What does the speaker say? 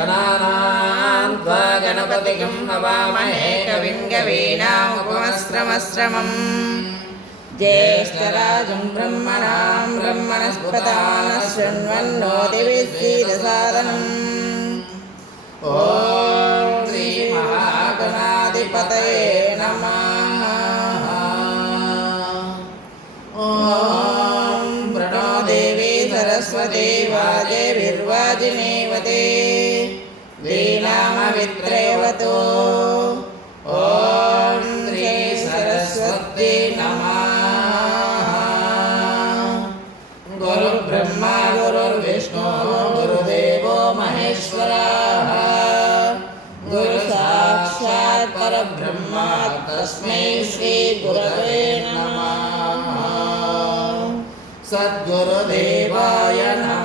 गणानां त्वा गणपतिं हवामहे कविं कवीनामुपमस्रमस्रमम् ज्येष्ठराजं ब्रह्मणां ब्रह्मणस्पदान शृण्वन्नोतिभिस्सीदसादनम् ॐ श्री महागणाधिपतये नमः। ॐ प्रणो देवी सरस्वती वाजेभिर्वाजिनीवते वीणामवित्रयवतो। ॐ श्री सरस्वती नमः। गुरुर्ब्रह्मा गुरुर्विष्णु गुरुदेवो महेश्वरः गुरुसाक्षात् परब्रह्म तस्मै श्री गुरवे नमः। सद्गुरुदेवाय नमः।